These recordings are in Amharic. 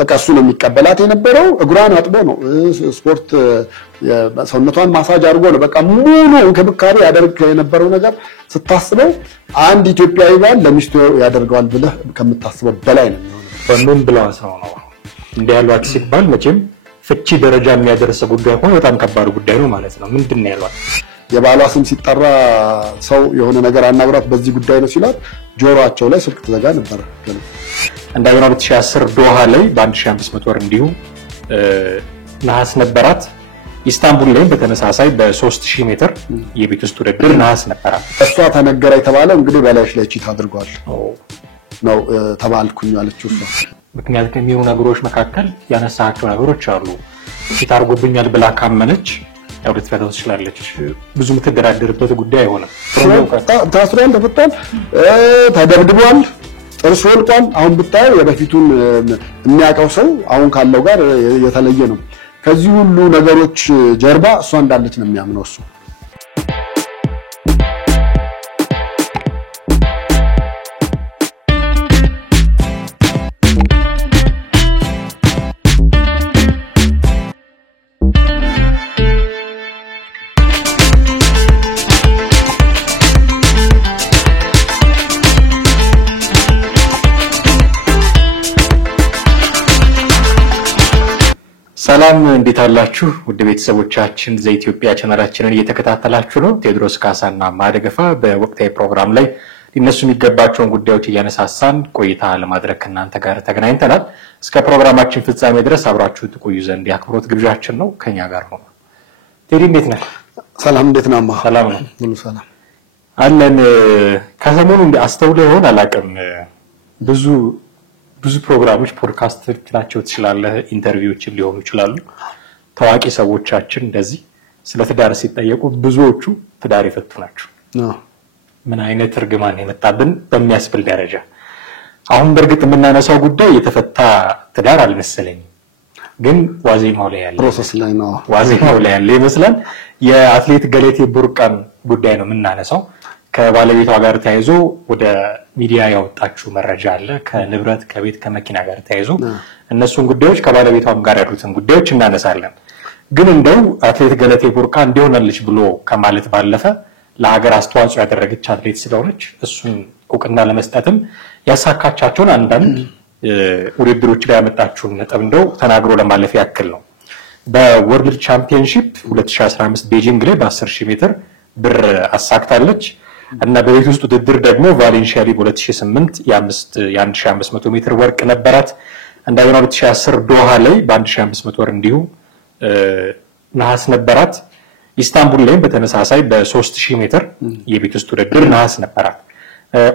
በቃ እሱ ነው የሚቀበላት የነበረው እግሯን አጥቦ ነው ስፖርት ሰውነቷን ማሳጅ አድርጎ ነው በቃ ሙሉ እንክብካቤ ያደርግ የነበረው ነገር ስታስበው አንድ ኢትዮጵያዊ ባል ለሚስቱ ያደርጋል ብለህ ከምታስበው በላይ ነው በምን ብላስ ነው እንደ ያሏት ሲባል መቼም ፍቺ ደረጃ የሚያደርስ ጉዳይ ሆኖ በጣም ከባድ ጉዳይ ነው ማለት ነው ምንድነው ያሏት የባሏ ስም ሲጠራ ሰው የሆነ ነገር አናግራት በዚህ ጉዳይ ነው ሲላት ጆሮአቸው ላይ ስልክ ተዘጋ ነበር እንደገና 2010 ዶሃ ላይ በ1500 ወር እንዲሁ ነሐስ ነበራት ኢስታንቡል ላይ በተመሳሳይ በ3000 ሜትር የቤት ውስጥ ውድድር ነሐስ ነበራት እሷ ተነገረ የተባለው እንግዲህ በላይሽ ላይ ቺት አድርጓል ነው ተባልኩኝ አለችው እሷ ምክንያቱም ከሚሆኑ ነገሮች መካከል ያነሳቸው ነገሮች አሉ ቺት አድርጎብኛል ብላ ካመነች ያው ልትፈታው ትችላለች ብዙ ምትደራደርበት ጉዳይ አይሆንም ታስሯል ተፈቷል ተደብድቧል ጥርሱ ወልቋል አሁን ብታይ የበፊቱን የሚያቀው ሰው አሁን ካለው ጋር የተለየ ነው ከዚህ ሁሉ ነገሮች ጀርባ እሷ እንዳለች ነው የሚያምነው እሱ ሰላም እንዴት አላችሁ ውድ ቤተሰቦቻችን ዘኢትዮጵያ ቻናላችንን እየተከታተላችሁ ነው ቴድሮስ ካሳና ማደገፋ በወቅታዊ ፕሮግራም ላይ ሊነሱ የሚገባቸውን ጉዳዮች እያነሳሳን ቆይታ ለማድረግ እናንተ ጋር ተገናኝተናል እስከ ፕሮግራማችን ፍጻሜ ድረስ አብራችሁ ትቆዩ ዘንድ ያክብሮት ግብዣችን ነው ከኛ ጋር ነው ቴዲ እንዴት ነህ ሰላም እንዴት ነህ ሰላም ነው ሁሉ ሰላም አለን ከሰሞኑ እንደ አስተውለው ይሆን አላቀም ብዙ ፕሮግራሞች ፖድካስቶች ናቸው ትችላለህ ኢንተርቪውዎችን ሊሆኑ ይችላሉ ታዋቂ ሰዎቻችን እንደዚህ ስለ ትዳር ሲጠየቁ ብዙዎቹ ትዳር ይፈቱ ናቸው ምን አይነት እርግማን የመጣብን በሚያስብል ደረጃ አሁን በርግጥ የምናነሳው ጉዳይ የተፈታ ትዳር አልመሰለኝ ግን ዋዜማው ላይ ያለ ፕሮሰስ ላይ ነው ዋዜማው ላይ ያለ ይመስላል የአትሌት ገለቴ ቡርቃን ጉዳይ ነው የምናነሳው ከባለቤቷ ጋር ተያይዞ ወደ ሚዲያ ያወጣችው መረጃ አለ ከንብረት ከቤት ከመኪና ጋር ተያይዞ እነሱን ጉዳዮች ከባለቤቷም ጋር ያሉትን ጉዳዮች እናነሳለን ግን እንደው አትሌት ገለቴ ቡርቃ እንዲሆነልሽ ብሎ ከማለት ባለፈ ለሀገር አስተዋጽኦ ያደረገች አትሌት ስለሆነች እሱን ዕውቅና ለመስጠትም ያሳካቻቸውን አንዳንድ ውድድሮች ላይ ያመጣችውን ነጥብ እንደው ተናግሮ ለማለፍ ያክል ነው በወርልድ ቻምፒየንሺፕ 2015 ቤጂንግ ላይ በ10000 ሜትር ብር አሳክታለች እና በቤት ውስጥ ውድድር ደግሞ ቫሌንሺያ ላይ በ2008 የ1500 ሜትር ወርቅ ነበራት እንደገና 2010 ዶሃ ላይ በ1500 ወር እንዲሁ ነሐስ ነበራት ኢስታንቡል ላይ በተመሳሳይ በ3000 ሜትር የቤት ውስጥ ውድድር ነሐስ ነበራት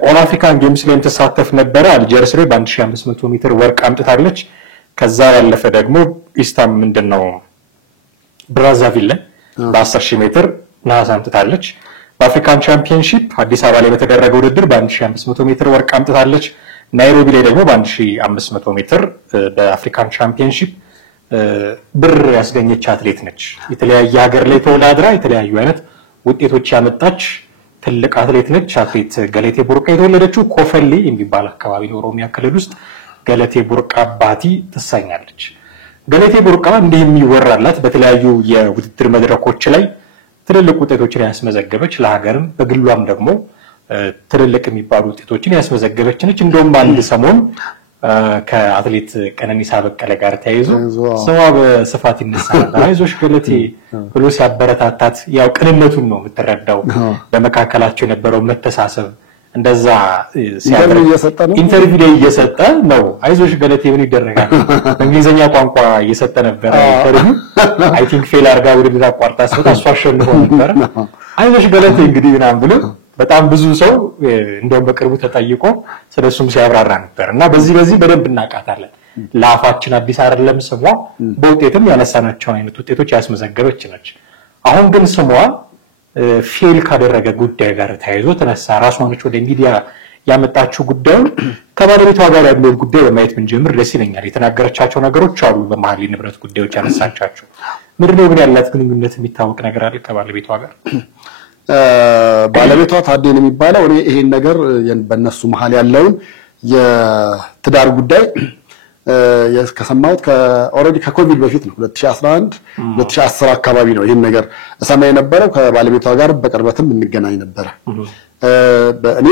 ኦል አፍሪካን ጌምስ ላይ ተሳተፍ ነበር አልጀርስ ላይ በ1500 ሜትር ወርቅ አምጥታለች ከዛ ያለፈ ደግሞ ኢስታንቡል ምንድነው ብራዛቪል ላይ በ10000 ሜትር ነሐስ አምጥታለች በአፍሪካን ቻምፒየንሺፕ አዲስ አበባ ላይ በተደረገው ውድድር በ1500 ሜትር ወርቅ አምጥታለች ናይሮቢ ላይ ደግሞ በ1500 ሜትር በአፍሪካን ቻምፒየንሺፕ ብር ያስገኘች አትሌት ነች የተለያየ ሀገር ላይ ተወዳድራ የተለያዩ አይነት ውጤቶች ያመጣች ትልቅ አትሌት ነች አትሌት ገለቴ ቡርቃ የተወለደችው ኮፈሌ የሚባል አካባቢ ነው ኦሮሚያ ክልል ውስጥ ገለቴ ቡርቃ ባቲ ትሰኛለች ገለቴ ቡርቃ እንዲህ የሚወራላት በተለያዩ የውድድር መድረኮች ላይ ትልልቅ ውጤቶችን ያስመዘገበች ለሀገርም በግሏም ደግሞ ትልልቅ የሚባሉ ውጤቶችን ያስመዘገበች ነች እንደውም አንድ ሰሞን ከአትሌት ቀነኒሳ በቀለ ጋር ተያይዞ ሰው በስፋት ይነሳል አይዞሽ ገለቴ ብሎ ሲያበረታታት ያው ቅንነቱን ነው የምትረዳው በመካከላቸው የነበረው መተሳሰብ እንደዛ ሲያደርግ ኢንተርቪው ላይ እየሰጠ ነው አይዞሽ ገለቴ ምን ይደረጋል በእንግሊዘኛ ቋንቋ እየሰጠ ነበር ኢንተርቪው አይ ቲንክ ፌል አርጋ ወደ አቋርጣ ሰው አስዋሸንፎ ነበር አይዞሽ ገለቴ እንግዲህ ምናምን ብሎ በጣም ብዙ ሰው እንደውም በቅርቡ ተጠይቆ ስለሱም ሲያብራራ ነበርና በዚህ በደንብ እናቃታለን ለአፋችን አዲስ አይደለም ስሟ በውጤትም ያነሳናቸው አይነት ውጤቶች ያስመዘገበች ነች አሁን ግን ስሟ ፌል ካደረገ ጉዳይ ጋር ተያይዞ ተነሳ ራሷን ወደ ሚዲያ ያመጣችው ጉዳይ ከባለቤቷ ጋር ያለው ጉዳይ በማየት ብንጀምር ደስ ይለኛል የተናገረቻቸው ነገሮች አሉ በመሐል ንብረት ጉዳዮች ያነሳቻቸው ምንድነው ግን ያላት ግንኙነት የሚታወቅ ነገር አለ ከባለቤቷ ጋር ባለቤቷ ታዴን የሚባለው እኔ ይሄን ነገር በእነሱ መሐል ያለውን የትዳር ጉዳይ ከሰማሁት ኦሬዲ ከኮቪድ በፊት ነው 2011 2010 አካባቢ ነው ይሄን ነገር እሰማ የነበረው ከባለቤቷ ጋር በቅርበትም እንገናኝ ነበር እኔ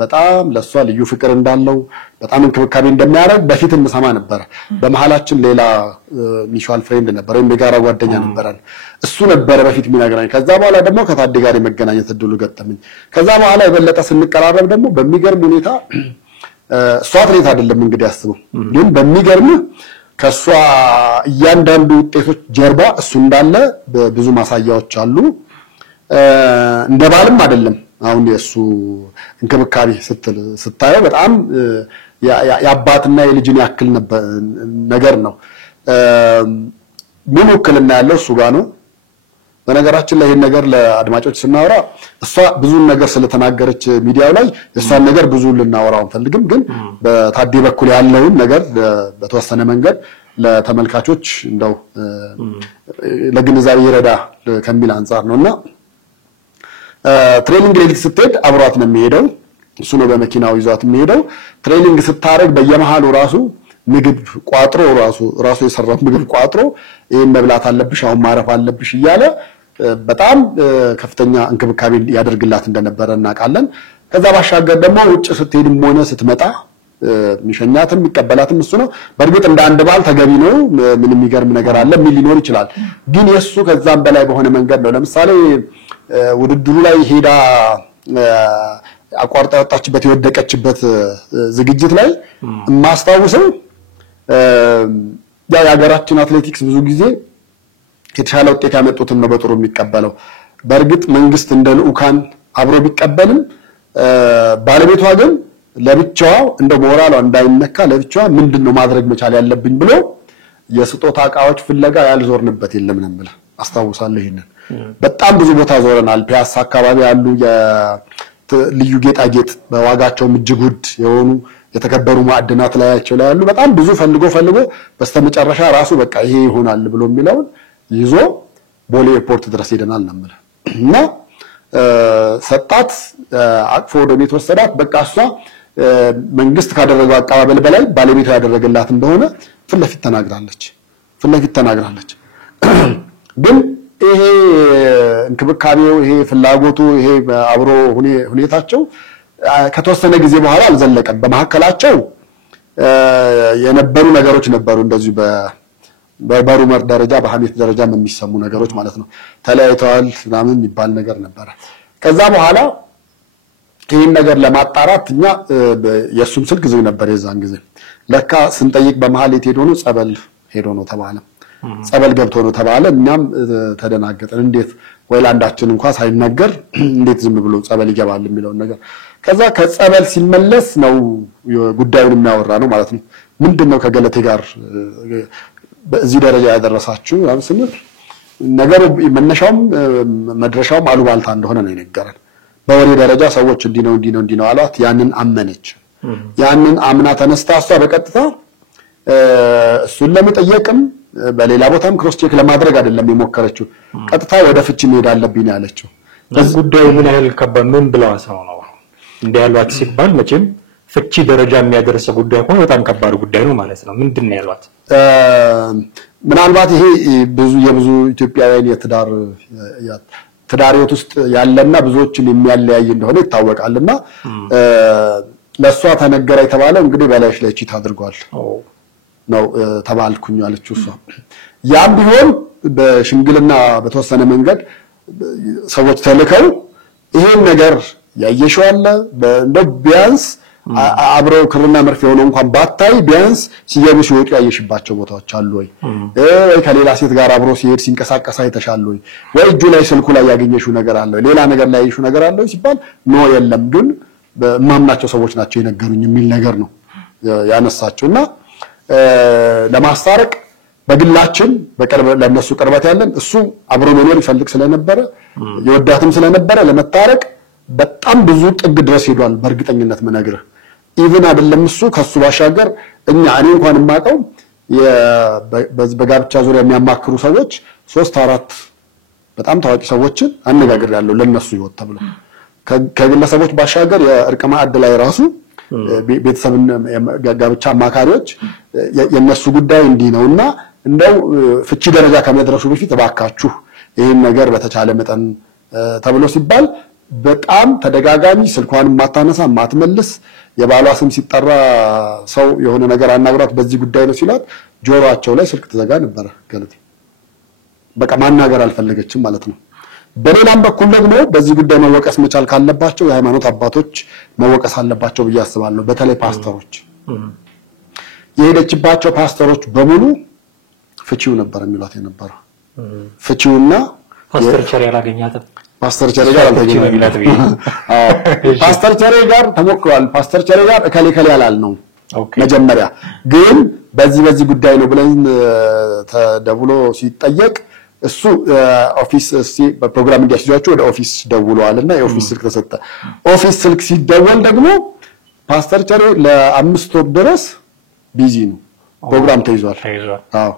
በጣም ለሷ ልዩ ፍቅር እንዳለው በጣም እንክብካቤ እንደሚያደርግ በፊትም ሰማ ነበር በመሐላችን ሌላ ሚቹዋል ፍሬንድ ነበር የጋራ ጓደኛ ነበረን እሱ ነበር በፊት የሚነግረኝ ከዛ በኋላ ደግሞ ከታዲ ጋር የመገናኘት እድሉ ገጠመኝ ከዛ በኋላ የበለጠ ስንቀራረብ ደግሞ በሚገርም ሁኔታ እሷ አትሌት አይደለም እንግዲህ አስበው ግን በሚገርም ከሷ እያንዳንዱ ውጤቶች ጀርባ እሱ እንዳለ ብዙ ማሳያዎች አሉ እንደባልም አይደለም አሁን የሱ እንክብካቤ ስታየው በጣም ያባትና የልጅን ያክል ነገር ነው ምን ወክልና ያለው እሱ ጋር ነው በነገራችን ላይ ይሄን ነገር ለአድማጮች ስናወራ እሷ ብዙ ነገር ስለተናገረች ሚዲያው ላይ እሷን ነገር ብዙ ልናወራው እንፈልግም ግን በታዲ በኩል ያለውን ነገር በተወሰነ መንገድ ለተመልካቾች እንደው ለግንዛቤ ይረዳ ከሚል አንፃር ነውና ትሬኒንግ ላይ ስትሄድ አብሯት ነው የሚሄደው እሱ ነው በመኪናው ይዟት የሚሄደው ትሬኒንግ ስታረግ በየመሃሉ ራሱ ምግብ ቋጥሮ ራሱ የሰራው ምግብ ቋጥሮ ይሄን መብላት አለብሽ አሁን ማረፍ አለብሽ እያለ በጣም ከፍተኛ እንክብካቤ ያደርግላት እንደነበረ እናውቃለን ከዛ ባሻገር ደግሞ ውጭ ስትሄድም ሆነ ስትመጣ ሚሸኛትም ይቀበላትም እሱ ነው በእርግጥ እንደ አንድ ባል ተገቢ ነው ምንም የሚገርም ነገር አለ ምን ሊኖር ይችላል ግን የሱ ከዛም በላይ በሆነ መንገድ ነው ለምሳሌ ውድድሩ ላይ ሄዳ አቋርጣ ወጣችበት የወደቀችበት ዝግጅት ላይ ማስተዋወሰው የሀገራችን አትሌቲክስ ብዙ ጊዜ የተሻለ ውጤት ያመጡትን ነው በጥሩ የሚቀበለው በእርግጥ መንግስት እንደ ልኡካን አብሮ ቢቀበልም ባለቤቷ ግን ለብቻዋ እንደ ሞራሏ እንዳይነካ ለብቻዋ ምንድነው ማድረግ መቻል ያለብኝ ብሎ የስጦታ ዕቃዎች ፍለጋ ያልዞርንበት የለም ነበር አስተዋውሳለሁ ይሄንን በጣም ብዙ ቦታ ዞረናል ፒያሳ አካባቢ ያሉ የልዩ ጌጣጌጥ በዋጋቸው እጅግ ውድ የሆኑ የተከበሩ ማዕድናት ላያቸው ላይ ያሉ በጣም ብዙ ፈልጎ በስተመጨረሻ ራሱ በቃ ይሄ ይሆናል ብሎ የሚለው ይዞ ቦሌ ኤርፖርት ድረስ ሄደናል ነበር እና ሰጣት አቅፎ ወደ ቤት ወሰዳት በቃ እሷ መንግስት ካደረገው አቀባበል በላይ ባለቤቷ ያደረገላት እንደሆነ ፍለፊት ተናግራለች ግን ይሄ እንክብካቤው ይሄ ፍላጎቱ ይሄ አብሮ ሁኔታቸው ከተወሰነ ጊዜ በኋላ አልዘለቀም በመሐከላቸው የነበሩ ነገሮች ነበሩ እንደዚህ በሩመር ደረጃ በሐሜት ደረጃ የሚሰሙ ነገሮች ማለት ነው ተለያይተዋል ምናምን የሚባል ነገር ነበር ከዛ በኋላ ይሄን ነገር ለማጣራት እኛ የሱም ስልክ ዝግ ነበር የዛን ጊዜ ለካ ስንጠይቅ በመሃል የት ሄዶ ነው ጸበል ሄዶ ነው ተባለ ጸበል ገብቶ ነው ተባለ እኛም ተደናገጠን እንዴት ወይ ለአንዳችን እንኳን ሳይነገር እንዴት ዝም ብሎ ጸበል ይገባል የሚለው ነገር ከዛ ከጸበል ሲመለስ ነው ጉዳዩን የሚያወራ ነው ማለት ነው ምንድነው ከገለቴ ጋር በዚህ ደረጃ ያደረሳችሁ አምስነት ነገር መነሻውም መድረሻውም አሉባልታ እንደሆነ ነው የነገረን በወሬ ደረጃ ሰዎች እንዲ ነው አሏት ያንን አመነች ያንን አምና ተነስታ እሷ በቀጥታ እሱን ለመጠየቅም በሌላ ቦታም ክሮስ ቼክ ለማድረግ አይደለም የሞከረችው ቀጥታ ወደ ፍቺ መሄድ አለብኝ ያለችው ጉዳዩ ምን ያህል ከባድ ምን ብለው አሰው ነው እንዲያሏት ሲባል መቼም ፍቺ ደረጃ የሚያደርስ ጉዳይ ሆነ በጣም ከባድ ጉዳይ ነው ማለት ነው ምንድነው ያሏት ምናልባት ይሄ የብዙ ኢትዮጵያውያን ትዳሪዎት ውስጥ ያለና ብዙዎችን የሚያለያይ እንደሆነ ይታወቃልና ለሷ ተነገረ የተባለው እንግዲህ በላይሽ ላይ ቺት አድርጓል ነው ተባልኩኝ አለችው እሷ ያም ቢሆን በሽምግልና በተወሰነ መንገድ ሰዎች ተልከው ይሄን ነገር ያየሽው አለ እንደው ቢያንስ አብረው ክርና መርፌ ሆኖ እንኳን ባታይ ቢያንስ ሲየብሽ ወጡ ያየሽባቸው ቦታዎች አሉ ወይ ከሌላ ሴት ጋር አብሮ ሲሄድ ሲንቀሳቀስ አይተሻል ወይ እጁ ላይ ስልኩ ላይ ያገኘሽው ነገር አለ ሌላ ነገር ላይ ያየሽው ነገር አለ ሲባል ነው የለም ግን በማምናቸው ሰዎች ናቸው የነገሩኝ የሚል ነገር ነው ያነሳቸውና ለማስታረቅ በግላችን በቅርብ ለነሱ ቅርበት ያለን እሱ አብሮ መኖር ይፈልግ ስለነበረ የወዳትም ስለነበረ ለመታረቅ በጣም ብዙ ጥግ ድረስ ሄዷል በእርግጠኝነት መነግርህ ኢቭን አይደለም እሱ ከሱ ባሻገር እኔ እንኳን ማቀው በጋብቻ ዙሪያ የሚያማክሩ ሰዎች 3-4 በጣም ታዋቂ ሰዎችን አነጋግር ያለው ለነሱ ይወጣ ብሎ ከግለሰቦች ባሻገር የእርቅ ማዕድ ላይ ራሱ ቤተሰብን ጋብቻ አማካሪዎች የነሱ ጉዳይ እንዲህ ነውና እንደው ፍቺ ደረጃ ከመድረሱ በፊት እባካችሁ ይሄን ነገር በተቻለ መጠን ተብሎ ሲባል በጣም ተደጋጋሚ ስልኳን ማታነሳ ማትመልስ የባሏ ስም ሲጠራ ሰው የሆነ ነገር አናግራት በዚህ ጉዳይ ነው ሲላት ጆሮአቸው ላይ ስልክ ተዘጋ ነበር ገለቴ በቃ ማናገር አልፈለገችም ማለት ነው። በሌላም በኩል ደግሞ በዚህ ጉዳይ መወቀስ መቻል ካለባቸው የሃይማኖት አባቶች መወቀስ አለባቸው ብዬ አስባለሁ። በተለይ ፓስተሮች የሄደችባቸው ፓስተሮች በሙሉ ፍቺው ነበር የሚሏት የነበረው ፍቺውና ፓስተር ቸሬ ያላገኛትም ፓስተር ቸሬ ጋር አልተገናኘንም። ፓስተር ቸሬ ጋር ተሞክሯል። ፓስተር ቸሬ ጋር ከሌ ያላልነው መጀመሪያ ግን በዚህ ጉዳይ ነው ብለን ተደውሎ ሲጠየቅ እሱ ኦፊስ በፕሮግራም እንዲያስይዟቸው ወደ ኦፊስ ደውለዋልና የኦፊስ ስልክ ተሰጠ። ኦፊስ ስልክ ሲደወል ደግሞ ፓስተር ቸሬ ለ5 ወር ድረስ ቢዚ ነው ፕሮግራም ተይዟል። አዎ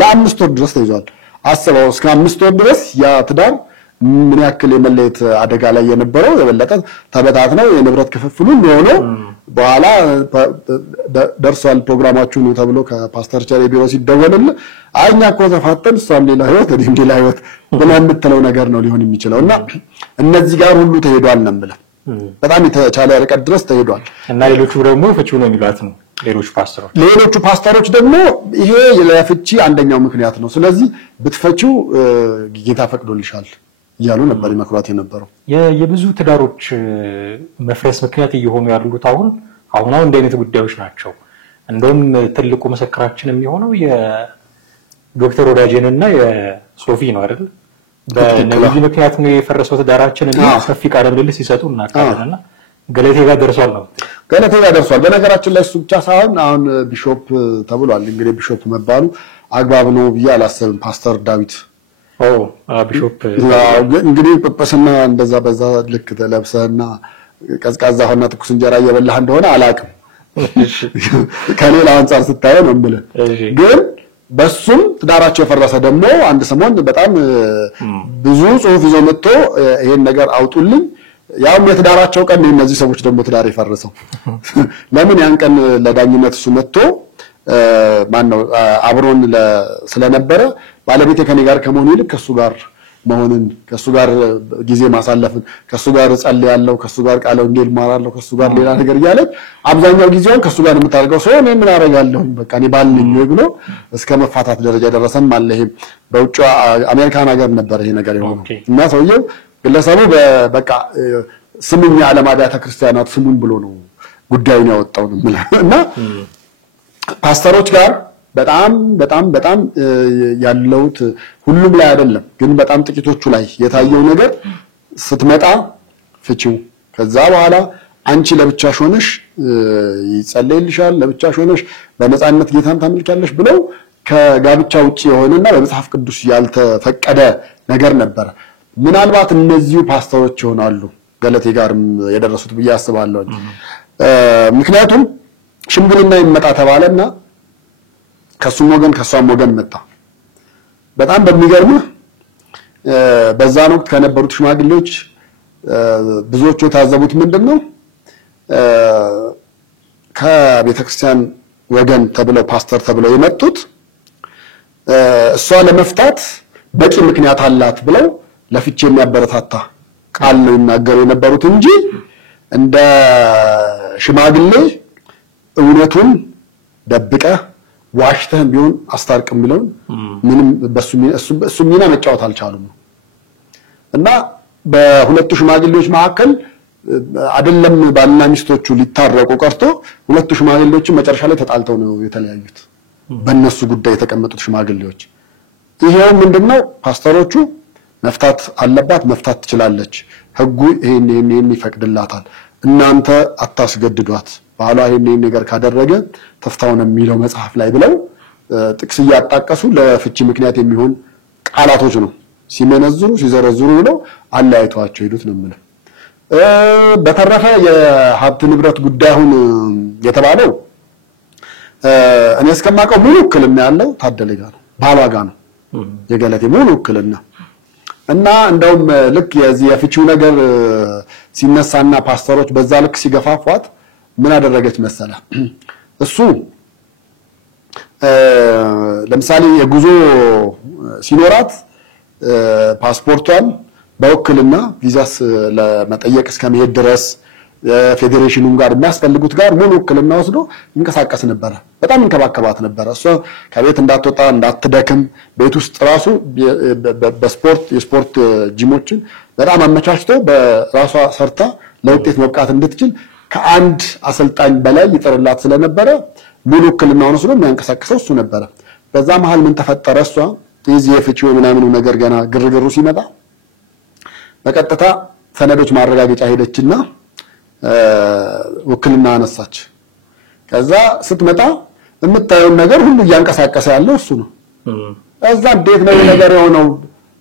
ለ5 ወር ድረስ ተይዟል። አስበው እስከ 5 ወር ድረስ ያ ትዳር ምን ያክል የመለየት አደጋ ላይ የነበረው የበለጠ ተበታትነው የንብረት ክፍፍሉ ነው በኋላ ደርሷል ፕሮግራማችሁ ነው ተብሎ ከፓስተር ቸሬ ቢሮ ሲደወልል አይኛ እኮ ተፋተን እሷም ሌላ ህይወት እኔም ሌላ ህይወት ብላ የምትለው ነገር ነው ሊሆን የሚችለውና እነዚህ ጋር ሁሉ ተሄዷል ነው ማለት በጣም የተቻለ ርቀት ድረስ ተሄዷል። እና ሌሎቹ ደግሞ ፍቺው ነው የሚሏት ነው ሌሎቹ ፓስተሮች ደግሞ ይሄ ለፍቺ አንደኛው ምክንያት ነው ስለዚህ ብትፈቺው ጌታ ፈቅዶልሻል ያሉ ነበር ይመክሯት የነበረው። የብዙ ትዳሮች መፍረስ ምክንያት እየሆኑ ያሉት አሁን እንደ አይነት ጉዳዮች ናቸው። እንደውም ትልቁ መሰከራችን የሚሆነው የዶክተር ወዳጄንና የሶፊ ነው አይደል? በነዚህ ምክንያት ነው የፈረሰው ትዳራችን እና ሰፊ ቃለ ምልልስ ሲሰጡ እናቃለንና ገለቴ ጋር ደርሷል ነው ገለቴ ጋር ደርሷል። በነገራችን ላይ እሱ ብቻ ሳይሆን አሁን ቢሾፕ ተብሏል። እንግዲህ ቢሾፕ መባሉ አግባብ ነው ብዬ አላሰብም። ፓስተር ዳዊት ቢሾፕ እንግዲህ ጵጵስና እንደዛ በዛ ልክ ተለብሰና ቀዝቃዛ ሆና ትኩስ እንጀራ እየበላህ እንደሆነ አላቅም ከሌላ አንፃር ስታየው ነው ማለት ግን በሱም ትዳራቸው የፈረሰ ደግሞ አንድ ሰሞን በጣም ብዙ ጽሁፍ ይዞ መጥቶ ይሄን ነገር አውጡልኝ ያው የትዳራቸው ቀን ነው እነዚህ ሰዎች ደግሞ ትዳር የፈረሰው ለምን ያን ቀን ለዳኝነት እሱ መጥቶ ማነው አብሮን ስለነበረ ባለቤቴ ከኔ ጋር ከመሆኑ ይልቅ ከሱ ጋር መሆንን ከሱ ጋር ጊዜ ማሳለፍን ከሱ ጋር ጸልያለሁ ከሱ ጋር ቃለ ወንጌል ማራለሁ ከሱ ጋር ሌላ ነገር ይያለ አብዛኛው ጊዜውን ከሱ ጋር የምታደርገው ሰው እኔ ምን አደርጋለሁ በቃ እኔ ባልልኝ ወይ ብሎ እስከ መፋታት ደረጃ ደረሰም አለ። ይሄ በውጭ አሜሪካን ሀገር ነበር ይሄ ነገር የሆነው እና ሰውየው ግለሰቡ በቃ ስሙኝ ዓለም አብያተ ክርስቲያናት ስሙን ብሎ ነው ጉዳዩን ያወጣው እና ፓስተሮች ጋር በጣም ያለውት ሁሉም ላይ አይደለም ግን በጣም ጥቂቶቹ ላይ የታየው ነገር ስትመጣ ፍቺው ከዛ በኋላ አንቺ ለብቻሽ ሆነሽ ይጸልይልሻል ለብቻሽ ሆነሽ በነፃነት ጌታን ታመልኪያለሽ ብለው ከጋብቻ ውጪ የሆነና በመጽሐፍ ቅዱስ ያልተፈቀደ ነገር ነበር። ምናልባት እነዚህ ፓስተሮች ይሆናሉ ገለቴ ጋርም የደረሱት ብዬ አስባለሁ። ምክንያቱም ሽምግልና ይመጣ ተባለና ከሱም ወገን ከሷም ወገን መጣ። በጣም በሚገርም በዛን ወቅት ከነበሩት ሽማግሌዎች ብዙዎቹ የታዘቡት ምንድነው ከቤተክርስቲያን ወገን ተብለው ፓስተር ተብለው የመጡት እሷ ለመፍታት በቂ ምክንያት አላት ብለው ለፍቺ የሚያበረታታ ቃል ነው ይናገሩ የነበሩት እንጂ እንደ ሽማግሌ እውነቱን ደብቀ ዋሽተህም ቢሆን አስታርቅም ብለው ምንም በሱ ሚና መጫወት አልቻሉም እና በሁለቱ ሽማግሌዎች መካከል አይደለም ባልና ሚስቶቹ ሊታረቁ ቀርቶ ሁለቱ ሽማግሌዎች መጨረሻ ላይ ተጣልተው ነው የተለያዩት በእነሱ ጉዳይ የተቀመጡት ሽማግሌዎች። ይሄው ምንድነው ፓስተሮቹ መፍታት አለባት መፍታት ትችላለች ህጉ ይሄን ይፈቅድላታል እናንተ አታስገድዷት ባሏ ይሄን ነገር ካደረገ ተፍታው ነው የሚለው መጽሐፍ ላይ ብለው ጥቅስ ያጣቀሱ ለፍቺ ምክንያት የሚሆን ቃላቶች ነው ሲመነዝሩ ሲዘረዝሩ ብለው አላይቷቸው ሄዱት ነው ማለት። በተረፈ የሀብት ንብረት ጉዳዩን የተባለው እኔ እስከማውቀው ሙሉ ውክልና ያለው ታደለ ጋር ነው ባሏ ጋር ነው የገለቴ ሙሉ ውክልና እና እንደውም ልክ የዚህ የፍቺው ነገር ሲነሳና ፓስተሮች በዛ ልክ ሲገፋፏት ምን አደረገች መሰለ እሱ ለምሳሌ የጉዞ ሲኖራት ፓስፖርቷን በውክልና ቪዛስ ለመጠየቅ እስከመሄድ ድረስ ፌዴሬሽኑን ጋር የሚያስፈልጉት ጋር ሙሉ ውክልና ወስዶ ይንቀሳቀስ ነበር። በጣም እንከባከባት ነበር። እሷ ከቤት እንዳትወጣ እንዳትደክም ቤት ውስጥ ራሱ የስፖርት ጂሞችን በጣም አመቻችቶ በራሷ ሰርታ ለውጤት መብቃት እንድትችል ከአንድ አሰልጣኝ በላይ ይጥርላት ስለነበረ ሙሉ ውክልናውን ወስዶ የሚያንቀሳቅሰው እሱ ነበር። በዛ መሃል ምን ተፈጠረ? እሷ የዚህ የፍቺው ምናምኑ ነገር ገና ግርግሩ ሲመጣ በቀጥታ ሰነዶች ማረጋገጫ ሄደችና ውክልና አነሳች። ከዛ ስትመጣ የምታየው ነገር ሁሉ እያንቀሳቀሰ ያለው እሱ ነው። እዛ እንዴት ነው ነገር የሆነው?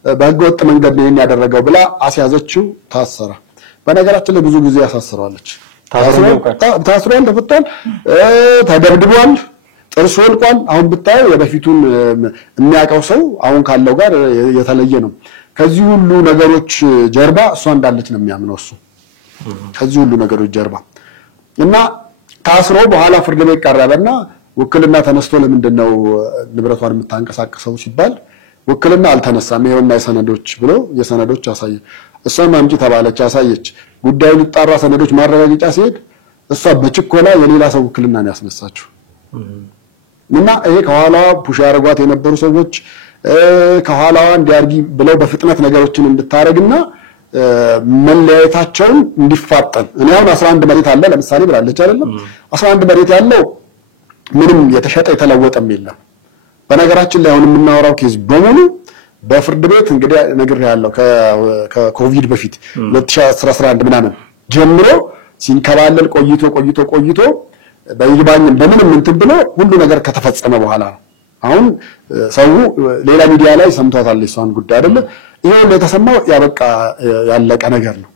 በህገወጥ መንገድ ነው ያደረገው ብላ አስያዘችው። ታሰረ። በነገራችን ላይ ብዙ ጊዜ ያሳስረዋለች። ታስሯል፣ ተፈቷል፣ ተደብድቧል፣ ጥርሱ ወልቋል። አሁን ብታየው የበፊቱን የሚያውቀው ሰው አሁን ካለው ጋር የተለየ ነው። ከዚህ ሁሉ ነገሮች ጀርባ እሷ እንዳለች ነው የሚያምነው እሱ። ከዚህ ሁሉ ነገሮች ጀርባ እና ታስሮ በኋላ ፍርድ ቤት ቀረበና ውክልና ተነስቶ ለምንድነው ንብረቷን የምታንቀሳቀሰው ሲባል ውክልና አልተነሳም ይሄውና የሰነዶች ብሎ የሰነዶች አሳየ። እሷም አምጪ ተባለች፣ አሳየች። ጉዳዩ ሊጣራ ሰነዶች ማረጋገጫ ሲሄድ እሷ በችኮላ የሌላ ሰው ውክልና ነው ያስነሳችው። እና ይሄ ከኋላዋ ፑሽ ያደርጓት የነበሩ ሰዎች ከኋላዋ እንዲያርጊ ብለው በፍጥነት ነገሮችን እንድታረግና መለያየታቸውን እንዲፋጠን እኔ አሁን 11 መሬት አለ ለምሳሌ ብላለች አይደለም 11 መሬት ያለው ምንም የተሸጠ የተለወጠም የለም። በነገራችን ላይ አሁን የምናወራው ኬዝ በሙሉ በፍርድ ቤት እንግዲህ ነገር ያለው ከኮቪድ በፊት 2011 ምናምን ጀምሮ ሲንከባለል ቆይቶ በይግባኝ በምንም እንትን ብሎ ሁሉ ነገር ከተፈጸመ በኋላ ነው። አሁን ሰው ሌላ ሚዲያ ላይ ሰምቷታል እሷን ጉዳይ አይደለ ይሄው የተሰማው ያበቃ ያለቀ ነገር ነው።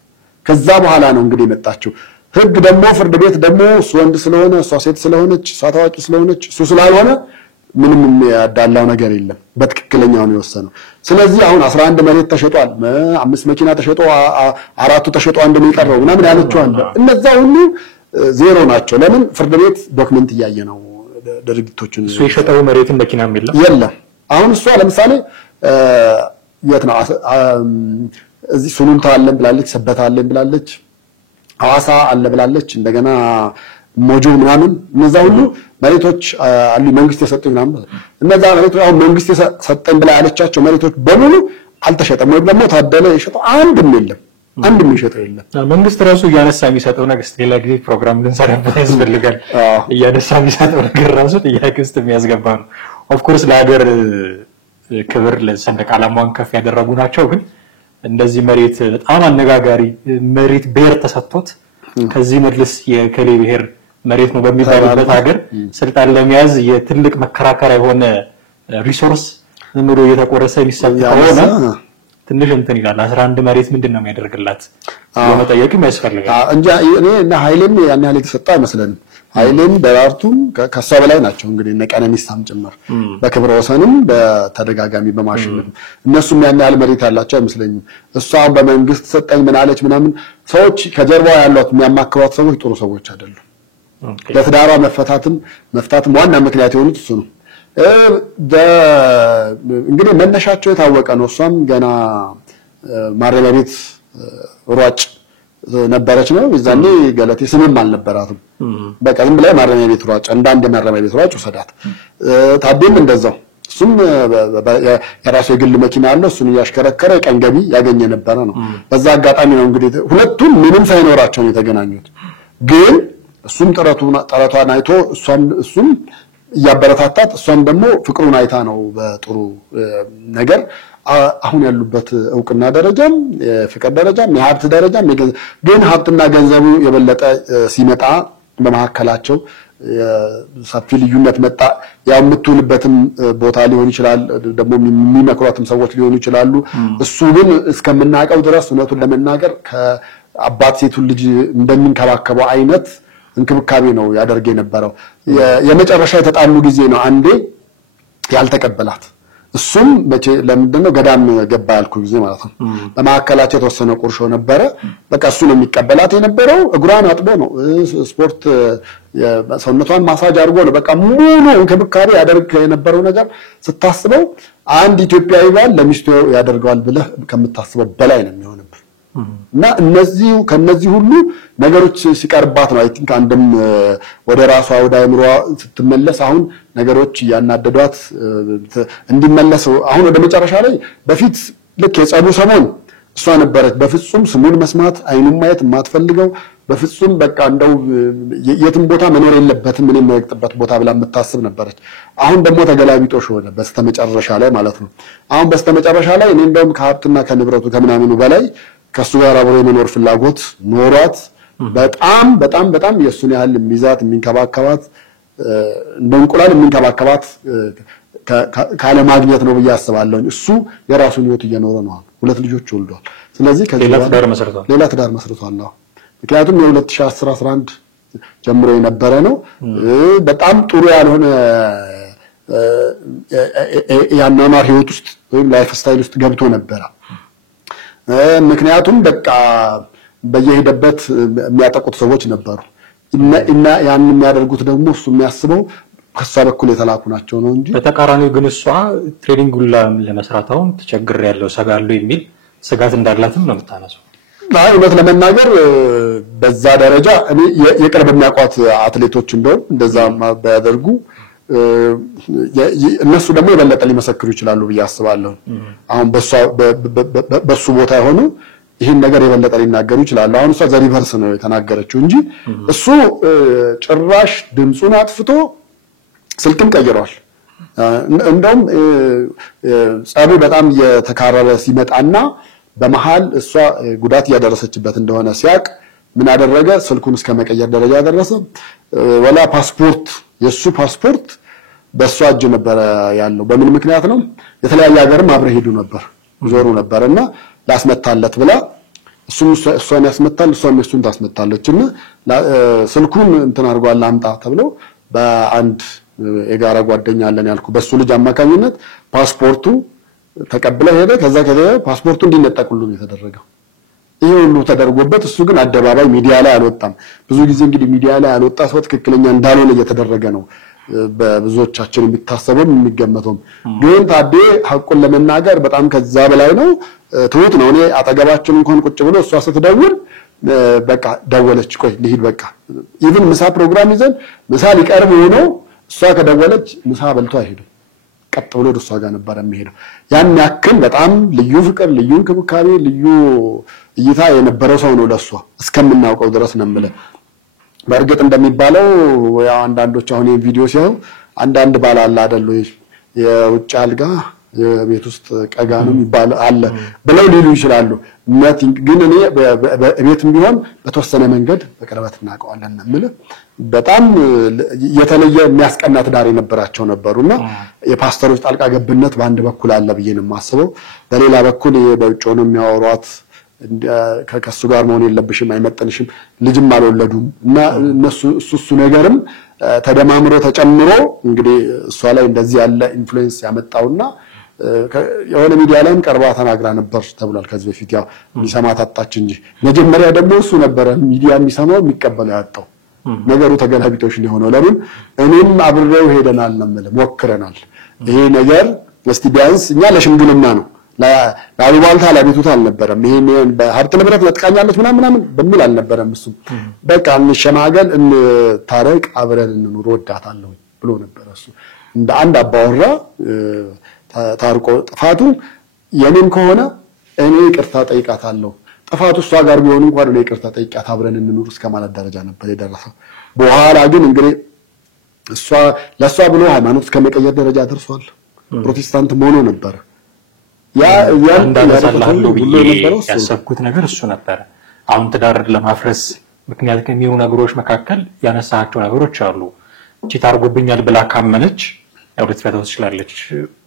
ከዛ በኋላ ነው እንግዲህ መጣችው ህግ ደግሞ ፍርድ ቤት ደግሞ እሱ ወንድ ስለሆነ እሷ ሴት ስለሆነች እሷ ታዋቂ ስለሆነች እሱ ስላልሆነ ምንም ያዳላው ነገር የለም። በትክክለኛው ነው የወሰነው። ስለዚህ አሁን 11 መሬት ተሸጧል፣ 5 መኪና ተሸጦ 4 ተሸጦ አንድ ነው የቀረው ምናምን ያለችው አለ። እነዛ ሁሉ ዜሮ ናቸው። ለምን ፍርድ ቤት ዶክመንት እያየ ነው ድርጊቶችን። እሱ የሸጠው መሬትም መኪናም የለም። አሁን እሷ ለምሳሌ የት ነው እዚህ ሱሉልታ አለን ብላለች፣ ሰበታ አለን ብላለች፣ ሐዋሳ አለ ብላለች፣ እንደገና ሞጆ ምናምን እነዛ ሁሉ መሬቶች አሉ መንግስት የሰጠኝ ምናምን። እነዛ መሬቶች አሁን መንግስት የሰጠኝ ብላ ያለቻቸው መሬቶች በሙሉ አልተሸጠም። ወይ ደግሞ ታደለ የሸጠው አንድም የለም። አንድም የሸጠው የለም። መንግስት ራሱ እያነሳ የሚሰጠው ነገር ሌላ ጊዜ ፕሮግራም ልንሰራበት ያስፈልጋል። እያነሳ የሚሰጠው ነገር ራሱ ጥያቄ ውስጥ የሚያስገባ ነው። ኦፍ ኮርስ ለሀገር ክብር ለሰንደቅ ዓላማውን ከፍ ያደረጉ ናቸው። ግን እንደዚህ መሬት በጣም አነጋጋሪ መሬት ብሔር ተሰጥቶት ከዚህ መድረስ የከሌ ብሔር መሬት ነው በሚባልበት ሀገር ስልጣን ለመያዝ የትልቅ መከራከሪያ የሆነ ሪሶርስ ዝም ብሎ እየተቆረሰ ቢሰጥ ከሆነ ትንሽ እንትን ይላል። 11 መሬት ምንድነው የሚያደርግላት ለመጠየቅም ያስፈልጋል እንጂ እኔ እና ኃይሌም ያን ያህል የተሰጣ አይመስለንም። ኃይሌም በራርቱም ከሷ በላይ ናቸው እንግዲህ እነ ቀነኒሳም ጭምር በክብረ ወሰንም በተደጋጋሚ በማሽንም እነሱም ያን ያህል መሬት ያላቸው አይመስለኝም። እሷም በመንግስት ሰጠኝ ምን አለች ምናምን ሰዎች ከጀርባው ያሏት የሚያማክሯት ሰዎች ጥሩ ሰዎች አይደሉም። ለትዳሯ መፍታትም ዋና ምክንያት የሆኑት እሱ ነው። እንግዲህ መነሻቸው የታወቀ ነው። እሷም ገና ማረሚያ ቤት ሯጭ ነበረች ነው የዛኔ ገለቴ ስምም አልነበራትም። በቃ ዝም ብላ ማረሚያ ቤት ሯጭ እንዳንድ ማረሚያ ቤት ሯጭ ወሰዳት። ታዲያም እንደዛው እሱም የራሱ የግል መኪና አለው እሱን ያሽከረከረ ቀን ገቢ ያገኘ ነበር ነው። በዛ አጋጣሚ ነው እንግዲህ ሁለቱም ምንም ሳይኖራቸው ነው የተገናኙት። ግን እሱም ጥረቷን አይቶ እሱም ያበረታታት እሷም ደግሞ ፍቅሩን አይታ ነው በጥሩ ነገር አሁን ያሉበት ዕውቅና ደረጃም ፍቅር ደረጃም የሀብት ደረጃም ግን ሀብትና ገንዘቡ የበለጠ ሲመጣ በመሐከላቸው ሰፊ ልዩነት መጣ። ያው የምትውልበትም ቦታ ሊሆን ይችላል ደግሞ የሚመክሯትም ሰዎች ሊሆኑ ይችላሉ። እሱ ግን እስከምናቀው ድረስ እውነቱን ለመናገር ከአባት ሴቱን ልጅ እንደሚንከባከበው አይነት እንክብካቤ ነው ያደርግ የነበረው። የመጨረሻ የተጣሉ ጊዜ ነው አንዴ ያልተቀበላት እሱም መቼ ለምንድነው ገዳም ገባ ያልኩ ጊዜ ማለት ነው። በማከላቸው የተወሰነ ቁርሾ ነበረ። በቃ እሱ ነው የሚቀበላት የነበረው። እግሯን አጥቦ ነው ስፖርት ሰውነቷን ማሳጅ አድርጎ ነው በቃ ሙሉ እንክብካቤ ያደርግ የነበረው ነገር ስታስበው አንድ ኢትዮጵያዊ ባል ለሚስቱ ያደርገዋል ብለህ ከምታስበው በላይ ነው የሚሆነው። እና ከነዚህ ሁሉ ነገሮች ሲቀርባት ነው አይ ቲንክ አንድም ወደ ራሷ ወደ አይምሯ ስትመለስ አሁን ነገሮች ያናደዷት እንዲመለስ አሁን ወደ መጨረሻ ላይ በፊት ልክ የጸቡ ሰሞን እሷ ነበረች በፍጹም ስሙን መስማት አይኑን ማየት የማትፈልገው በፍጹም በቃ እንደው የትም ቦታ መኖር የለበትም ምን የማይወቅጥበት ቦታ ብላ የምታስብ ነበረች። አሁን ደግሞ ተገላቢጦሽ ሆነ በስተመጨረሻ ላይ ማለት ነው። አሁን በስተመጨረሻ ላይ እኔ እንደውም ከሀብትና ከንብረቱ ከምናምኑ በላይ ከሱ ጋር አብሮ የመኖር ፍላጎት ኖሯት በጣም በጣም በጣም የሱን ያህል ሚዛት የሚንከባከባት እንደ እንቁላል የሚንከባከባት ካለ ማግኘት ነው ብያስባለሁ። እሱ የራሱን ህይወት እየኖረ ነው። ሁለት ልጆች ወልዷል። ስለዚህ ሌላ ትዳር መስርቷል። ምክንያቱም የ2010-11 ጀምሮ የነበረ ነው። በጣም ጥሩ ያልሆነ ያናማር ህይወት ውስጥ ወይም ላይፍ ስታይል ውስጥ ገብቶ ነበር። ምክንያቱም በቃ በየሄደበት የሚያጠቁት ሰዎች ነበሩ እና ያን የሚያደርጉት ደግሞ እሱ የሚያስበው ከሷ በኩል የተላኩ ናቸው ነው እንጂ በተቃራኒው ግን እሷ ትሬኒንጉን ለመስራታው ተቸግሬያለሁ ሰጋለሁ የሚል ስጋት እንዳላትም ነው የምታነሳው። እውነት ለመናገር በዛ ደረጃ እኔ የቅርብ የሚያውቋት አትሌቶች እንደዛ ባያደርጉ እነሱ ደግሞ የበለጠ ሊመሰክሩ ይችላሉ ብዬ አስባለሁ። አሁን በሱ ቦታ ሆኖ ይሄን ነገር የበለጠ ሊናገሩ ይችላሉ። አሁን እሷ ዘሪቨርስ ነው የተናገረችው እንጂ እሱ ጭራሽ ድምጹን አጥፍቶ ስልክም ቀይሯል። እንደውም ጸቡ በጣም የተካረረ ሲመጣና በመሃል እሷ ጉዳት ያደረሰችበት እንደሆነ ሲያቅ ምን አደረገ? ስልኩን እስከ መቀየር ደረጃ ደረሰ። ወላ ፓስፖርት የሱ ፓስፖርት በሷ እጅ ነበር ያለው። በምን ምክንያት ነው? የተለያየ ሀገርም አብረው ሄዱ ነበር ዞሩ ነበርና ላስመታለት ብላ እሷን ያስመታል እሷም እሱን ታስመታለችና ስልኩን እንትን አድርጓል አምጣ ተብሎ በአንድ የጋራ ጓደኛ አለን ያልኩ በሱ ልጅ አማካኝነት ፓስፖርቱ ተቀብለ ሄደ። ከዛ ፓስፖርቱ እንዲነጠቅሉ ነው የተደረገው። ይሄ ሁሉ ተደርጎበት እሱ ግን አደባባይ ሚዲያ ላይ አልወጣም። ብዙ ጊዜ እንግዲህ ሚዲያ ላይ አልወጣ ሰው ትክክለኛ እንዳልሆነ እየተደረገ ነው በብዙዎቻችን የሚታሰበው የሚገመተው። ግን ታዴ ሐቁን ለመናገር በጣም ከዛ በላይ ነው። ትሁት ነው። እኔ አጠገባችን እንኳን ቁጭ ብሎ እሷ ስትደውል በቃ ደወለች ቆይ ልሂድ በቃ ኢቭን ምሳ ፕሮግራም ይዘን ምሳ ሊቀርብ ሆኖ እሷ ከደወለች ምሳ በልቶ አይሄድም። ቀጥ ብሎ እሷ ጋር ነበር የሚሄደው። ያን ያክል በጣም ልዩ ፍቅር ልዩ እንክብካቤ ልዩ እይታ የነበረው ሰው ነው ለሷ እስከምናውቀው ድረስ ነው የምልህ። በእርግጥ እንደሚባለው ያው አንዳንዶች አሁን ይሄን ቪዲዮ ሲያዩ አንዳንድ ባላላ አይደሉ የውጭ አልጋ የቤት ውስጥ ቀጋ ነው የሚባል አለ ብለው ሊሉ ይችላሉ። nothing ግን እኔ በቤትም ቢሆን በተወሰነ መንገድ በቅርበት እናውቀዋለን ነው የምልህ። በጣም የተለየ የሚያስቀናት ዳር የነበራቸው ነበሩና የፓስተሮች ጣልቃ ገብነት በአንድ በኩል አለ ብዬ ነው የማስበው። በሌላ በኩል በውጭ ነው የሚያወሯት ከከሱ ጋር መሆን የለብሽም አይመጥንሽም ልጅም አልወለዱም እና እሱ ነገርም ተደማምሮ ተጨምሮ እንግዲህ እሷ ላይ እንደዚህ ያለ ኢንፍሉዌንስ ያመጣውና የሆነ ሚዲያ ላይም ቀርባ ተናግራ ነበር ተብሏል። ከዚህ በፊት ያው ሊሰማት አጣች እንጂ መጀመሪያ ደግሞ እሱ ነበር ሚዲያ የሚሰማው የሚቀበለው ያጣው። ነገሩ ተገላቢጦሽ ነው የሆነው። ለምን እኔም አብሬው ሄደናል ነው ማለት ሞክረናል። ይሄ ነገር እስቲ ቢያንስ እኛ ለሽምግልና ነው ለአሉባልታ ለቤቱታ አልነበረም። ይሄን በሀብት ንብረት ነጥቃኛለች ምናምን በሚል አልነበረም። እሱ በቃ እንሸማገል እንታረቅ አብረን እንኑር ወዳታለሁ ብሎ ነበር እሱ እንደ አንድ አባወራ ታርቆ ጥፋቱ የኔም ከሆነ እኔ ይቅርታ ጠይቃታለሁ ጥፋቱ እሷ ጋር ቢሆን እንኳን እኔ ይቅርታ ጠይቃት አብረን እንኑር እስከማለት ደረጃ ነበር የደረሰው። በኋላ ግን እንግዲህ እሷ ለሷ ብሎ ሃይማኖት ከመቀየር ደረጃ ደርሷል። ፕሮቴስታንት ሆኖ ነበር። ያ እንዳነሳለሁ ብዬ ያሰብኩት ነገር እሱ ነበር። አሁን ትዳር ለማፍረስ ምክንያት ከሚሆኑ ነገሮች መካከል ያነሳቸው ነገሮች አሉ። ቺት አድርጎብኛል ብላ ካመነች ያው ልትፈታው ትችላለች።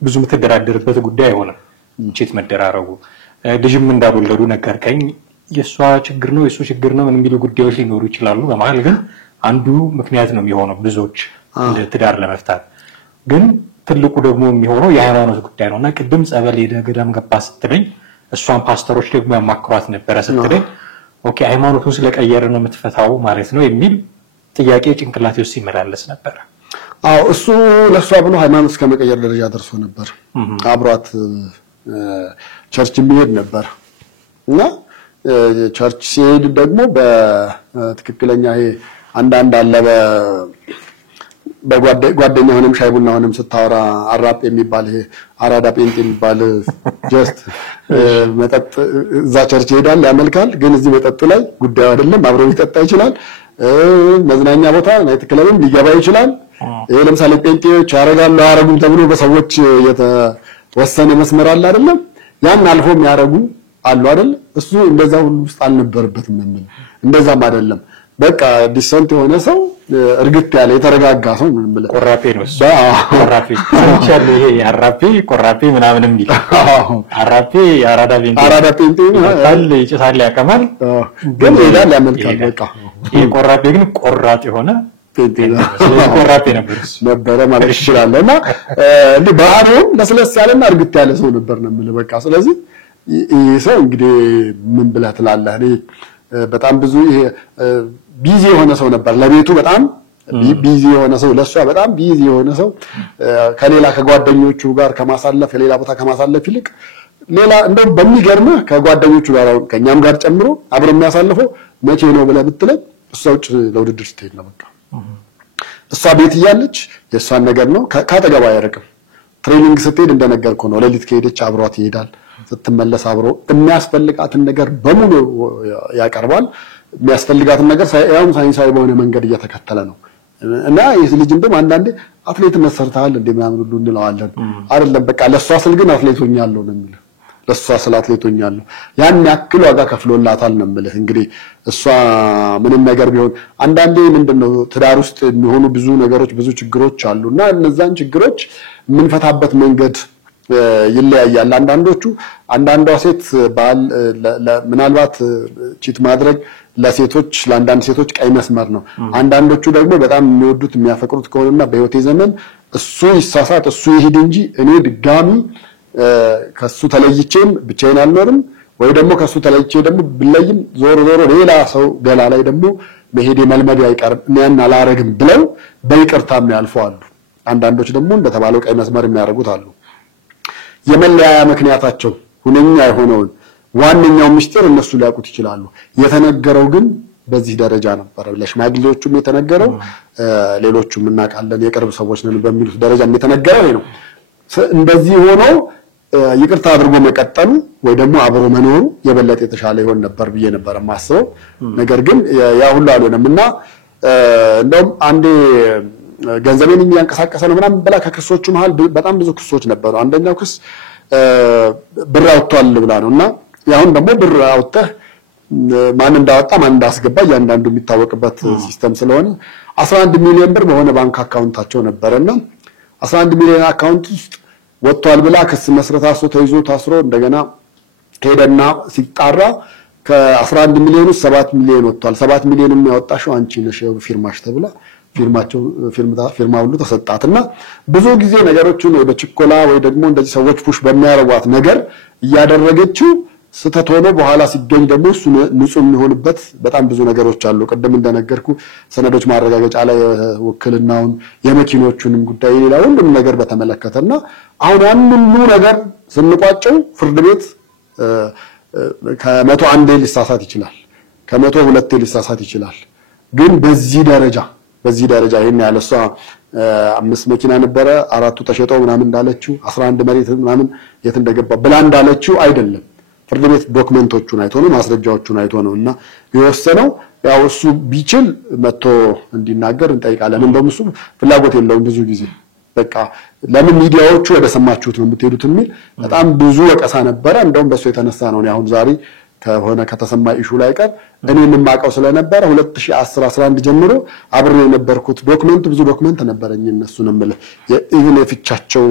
ብዙ የምትደራደርበት ጉዳይ አይሆንም ቺት መደራረጉ። ልጅም እንዳልወለዱ ነገርከኝ። የሷ ችግር ነው የሱ ችግር ነው ምን የሚሉ ጉዳዮች ሊኖሩ ይችላሉ። በመሃል ግን አንዱ ምክንያት ነው የሚሆነው ብዙዎች ትዳር ለመፍታት። ግን ትልቁ ደግሞ የሚሆነው የሃይማኖት ጉዳይ ነውና ቅድም ጸበል ሄደ ገዳም ገባ ስትለኝ እሷን ፓስተሮች ደግሞ ያማክሯት ነበር ስትለኝ ኦኬ ሃይማኖቱን ስለቀየረ ነው የምትፈታው ማለት ነው የሚል ጥያቄ ጭንቅላቴ ውስጥ ይመላለስ ነበር። አዎ እሱ ለሷ ብሎ ሃይማኖት እስከመቀየር ደረጃ ደርሶ ነበር። አብሯት ቸርች የሚሄድ ነበር እና ቸርች ሲሄድ ደግሞ በትክክለኛ ይሄ አንዳንድ አለ በጓደኛ ሆነም ሻይ ቡና ሆነም ስታወራ አራጴ የሚባል ይሄ አራዳ ጴንጤ የሚባል ጀስት መጠጥ እዛ ቸርች ይሄዳል ያመልካል፣ ግን እዚህ መጠጥ ላይ ጉዳዩ አይደለም አብሮ ሊጠጣ ይችላል። መዝናኛ ቦታ ናይት ክለብም ሊገባ ይችላል። ይሄ ለምሳሌ ጴንጤዎች ያረጋሉ አያረጉም ተብሎ በሰዎች የተወሰነ መስመር አለ አይደለም፣ ያን አልፎ የሚያረጉ አሉ አይደል? እሱ እንደዛ ሁሉ ውስጥ አልነበረበትም ምን እንደዛም አይደለም። በቃ ዲሰንት የሆነ ሰው እርግጥ ያለ የተረጋጋ ሰው ምን ብለ ቆራጴ ነው እሱ። ቆራጴ አንቻለ ይሄ አራጴ ቆራጴ ምናምንም ይላል። አራጴ አራዳ ጴንጤ ይላል ይጭሳል ያቀማል ግን ይላል ያመልካል። በቃ ይሄ ቆራጴ ግን ቆራጥ የሆነ ጴንጤ ቆራጴ ነበረ ማለት ይችላል። እና እንዴ ባህሪው ለስለስ ያለና እርግጥ ያለ ሰው ነበር ነው የምልህ። በቃ ስለዚህ ይሄ ሰው እንግዲህ ምን ብለህ ትላለህ? እኔ በጣም ብዙ ይሄ ቢዚ የሆነ ሰው ነበር ለቤቱ በጣም ቢዚ የሆነ ሰው ለሷ በጣም ቢዚ የሆነ ሰው ከሌላ ከጓደኞቹ ጋር ከማሳለፍ ሌላ ቦታ ከማሳለፍ ይልቅ ሌላ እንደው በሚገርምህ ከጓደኞቹ ጋር ከኛም ጋር ጨምሮ አብሮ የሚያሳልፈው መቼ ነው ብለህ ብትለኝ እሷ ውጭ ለውድድር ስትሄድ ነው። በቃ እሷ ቤት እያለች የእሷን ነገር ነው ካጠገባ አይርቅም። ትሬኒንግ ስትሄድ እንደነገርኩህ ነው ሌሊት ከሄደች አብሯት ይሄዳል። ስትመለስ አብሮ የሚያስፈልጋትን ነገር በሙሉ ያቀርባል። የሚያስፈልጋትን ነገር ያው ሳይንሳዊ በሆነ መንገድ እየተከተለ ነው። እና ይህ ልጅ እንደም አንዳንዴ አትሌትነት ሰርተሃል እንደ ምናምን ሁሉ እንለዋለን አይደለም። በቃ ለሷ ስል ግን አትሌት ሆኛለሁ ነው የሚለው። ለሷ ስለ አትሌት ሆኛለሁ ያን ያክል ዋጋ ከፍሎላታል ነው የምልህ። እንግዲህ እሷ ምንም ነገር ቢሆን አንዳንዴ ምንድነው ትዳር ውስጥ የሚሆኑ ብዙ ነገሮች ብዙ ችግሮች አሉና እነዛን ችግሮች የምንፈታበት መንገድ ይለያያል። አንዳንዷ ሴት ባል ምናልባት ቺት ማድረግ ለሴቶች ለአንዳንድ ሴቶች ቀይ መስመር ነው። አንዳንዶቹ ደግሞ በጣም የሚወዱት የሚያፈቅሩት ከሆነና በህይወቴ ዘመን እሱ ይሳሳት እሱ ይሄድ እንጂ እኔ ድጋሚ ከሱ ተለይቼም ብቻዬን አልኖርም ወይ ደግሞ ከሱ ተለይቼ ደግሞ ብለይም ዞሮ ሌላ ሰው ገላ ላይ ደግሞ መሄድ መልመድ አይቀርም እኔን አላረግም ብለው በይቅርታም ያልፈዋሉ። አንዳንዶች ደግሞ እንደተባለው ቀይ መስመር የሚያደርጉት አሉ። የመለያያ ምክንያታቸው ሁነኛ የሆነውን ዋንኛው ምስጢር እነሱ ሊያውቁት ይችላሉ። የተነገረው ግን በዚህ ደረጃ ነበር። ለሽማግሌዎቹም የተነገረው ሌሎቹም እናቃለን የቅርብ ሰዎች ነን በሚሉት ደረጃ የተነገረው ነው። እንደዚህ ሆኖ ይቅርታ አድርጎ መቀጠሉ ወይ ደግሞ አብሮ መኖሩ የበለጠ የተሻለ ይሆን ነበር ብዬ ነበር ማስበው። ነገር ግን ያ ሁሉ አልሆነምና እንደውም አንዴ ገንዘቤን የሚያንቀሳቀሰ ነው ምናምን በላ ከክሶቹ መሃል በጣም ብዙ ክሶች ነበሩ። አንደኛው ክስ ብር አውጥቷል ብላ ነውና ያሁን ደግሞ ብር አውጥተህ ማን እንዳወጣ ማን እንዳስገባ ያንዳንዱ የሚታወቅበት ሲስተም ስለሆነ 11 ሚሊዮን ብር በሆነ ባንክ አካውንታቸው ነበርና 11 ሚሊዮን አካውንት ውስጥ ወጥቷል ብላ ክስ መስረታሶ ተይዞ ታስሮ እንደገና ሄደና ሲጣራ ከ11 ሚሊዮን 7 ሚሊዮን ወጥቷል። 7 ሚሊዮን የሚያወጣሽው አንቺ ነሽ ፊርማሽ ተብላ ፊርማ ሁሉ ተሰጣትና ብዙ ጊዜ ነገሮችን ወይ በችኮላ ወይ ደግሞ እንደዚህ ሰዎች ፑሽ በሚያረጓት ነገር ያደረገችው ስተት ሆኖ በኋላ ሲገኝ ደግሞ እሱ ንጹህ የሚሆንበት በጣም ብዙ ነገሮች አሉ። ቀደም እንደነገርኩ ሰነዶች ማረጋገጫ ላይ ወክልናውን የመኪኖቹንም ጉዳይ ሌላ ሁሉም ነገር በተመለከተና አሁን ያን ሁሉ ነገር ስንቋጨው ፍርድ ቤት ከመቶ አንዴ ሊሳሳት ይችላል፣ ከመቶ ሁለቴ ሊሳሳት ይችላል። ግን በዚህ ደረጃ ይሄን ያለሷ 5 መኪና ነበረ 4ቱ ተሸጠው ምናምን እንዳለችው 11 መሬት ምናምን የት እንደገባ ብላ እንዳለችው አይደለም። ፍርድ ቤት ዶክመንቶቹን አይቶ ነው ማስረጃዎቹን አይቶ ነውና የወሰነው። ያው እሱ ቢችል መጥቶ እንዲናገር እንጠይቃለን። እንደውም እሱ ፍላጎት የለውም ብዙ ጊዜ በቃ ለምን ሚዲያዎቹ ወደ ሰማችሁት ነው የምትሄዱት የሚል በጣም ብዙ ወቀሳ ነበረ። እንደውም በሱ የተነሳ ነው አሁን ዛሬ ከሆነ ከተሰማ ኢሹ ላይ ቀር እኔም ማቀው ስለነበረ 2010 11 ጀምሮ አብሬ የነበርኩት ብዙ ዶክመንት ነበረኝ። እነሱንም ኢቭን የፍቻቸው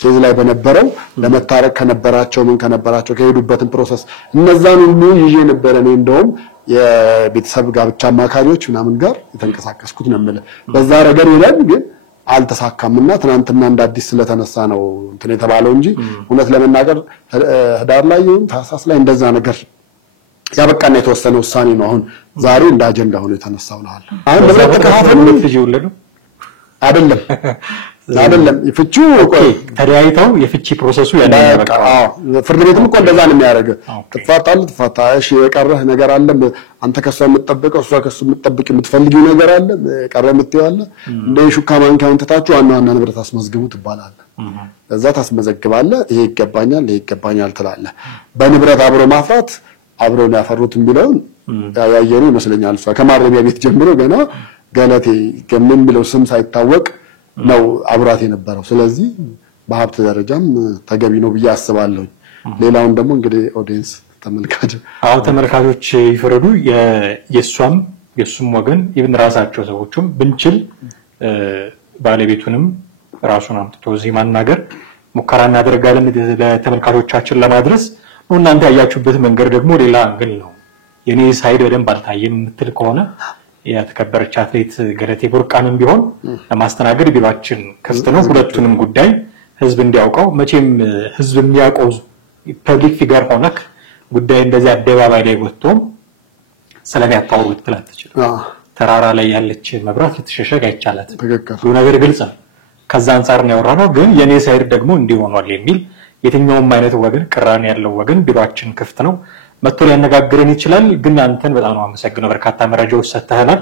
ኬዝ ላይ በነበረው ለመታረቅ ከነበራቸው ከሄዱበትን ፕሮሰስ እነዛን ሁሉ ይዤ ነበር። እኔ እንደውም የቤተሰብ ጋብቻ አማካሪዎች ምናምን ጋር የተንቀሳቀስኩት ነው በዛ ረገድ ይላል። ግን አልተሳካምና ትናንትና እንደ አዲስ ስለተነሳ ነው እንትን የተባለው እንጂ እውነት ለመናገር ህዳር ላይ ይሁን ታህሳስ ላይ እንደዛ ነገር ያበቃና የተወሰነ ውሳኔ ነው አሁን ዛሬ እንደ አጀንዳ ሆኖ የተነሳው ነው። አሁን ንብረት ተካፋፈሉ ልጅ ይወለዱ አይደለም ፍቹ ተዳይታው የፍቺ ፕሮሰሱ ያለበቃው ፍርድ ቤትም እኮ እንደዛ ነው የሚያደርገው። ትፋታሽ የቀረህ ነገር አለ አንተ ከሷ የምትጠብቀው እሷ ከሱ የምትጠብቅ የምትፈልጊው ነገር አለ ቀረ የምትይው አለ እንደ ሹካ ማንካውን ተታችሁ ዋና ንብረት አስመዝግቡ ትባላለህ። እዛ ታስመዘግባለህ ይሄ ይገባኛል ትላለህ። በንብረት አብሮ ማፍራት አብሮ ያፈሩትን ቢለው ያያየሩ ይመስለኛል። እሷ ከማረሚያ ቤት ጀምሮ ገና ገለቴ ከምን ብለው ስም ሳይታወቅ ነው አብራት የነበረው። ስለዚህ በሀብት ደረጃም ተገቢ ነው ብዬ አስባለሁ። ሌላውን ደግሞ እንግዲህ ኦዲየንስ ተመልካቾች ይፈረዱ። የሱም ወገን ይብን ራሳቸው ሰዎችም ብንችል ባለቤቱንም ራሱን አምጥቶ እዚህ ማናገር ሙከራ እናደርጋለን ለተመልካቾቻችን ለማድረስ ነው። እናንተ ያያችሁበት መንገድ ደግሞ ሌላ አንግል ነው። የኔ ሳይድ በደንብ አልታየም የምትል ከሆነ የተከበረች አትሌት ገለቴ ቡርቃንም ቢሆን ለማስተናገድ ቢሮአችን ክፍት ነው። ሁለቱንም ጉዳይ ህዝብ እንዲያውቀው መቼም ህዝብ የሚያውቀው ፐብሊክ ፊገር ሆነክ ጉዳይ እንደዚህ አደባባይ ላይ ወጥቶ ስለሚያታወሩ ትላልች ተራራ ላይ ያለች መብራት ልትሸሸግ አይቻላት ሁሉ ነገር ግልጽ ነው። ከዛ አንፃር ነው ያወራነው። ግን የኔ ሳይድ ደግሞ እንዲሆኗል የሚል የትኛውም አይነት ወገን ቅራኔ ያለው ወገን ቢሮአችን ክፍት ነው መጥቶ ሊያነጋግረን ይችላል። ግን አንተን በጣም ነው አመሰግነው። በርካታ መረጃዎች ሰጥተናል።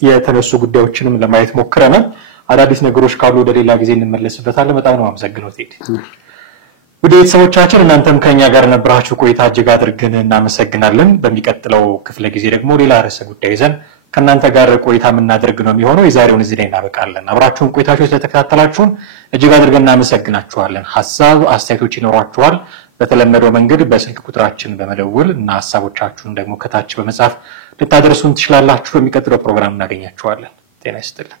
የተነሱ ጉዳዮችንም ለማየት ሞክረናል። አዳዲስ ነገሮች ካሉ ወደ ሌላ ጊዜ እንመለስበታለን። በጣም ነው አመሰግነው ቴዲ። ወደ ቤተሰቦቻችን እናንተም ከኛ ጋር ነበራችሁ ቆይታ እጅግ አድርገን እናመሰግናለን። በሚቀጥለው ክፍለ ጊዜ ደግሞ ሌላ ርዕሰ ጉዳይ ይዘን ከናንተ ጋር ቆይታ የምናደርግ ነው የሚሆነው። የዛሬውን እዚህ ላይ እናበቃለን። አብራችሁን ቆይታችሁ ስለተከታተላችሁን እጅግ አድርገን እናመሰግናችኋለን። ሐሳብ አስተያየቶች ይኖራችኋል በተለመደው መንገድ በስልክ ቁጥራችን በመደወል እና ሐሳቦቻችሁን ደግሞ ከታች በመጻፍ ልታደርሱን ትችላላችሁ። በሚቀጥለው ፕሮግራም እናገኛችኋለን። ጤና ይስጥልን።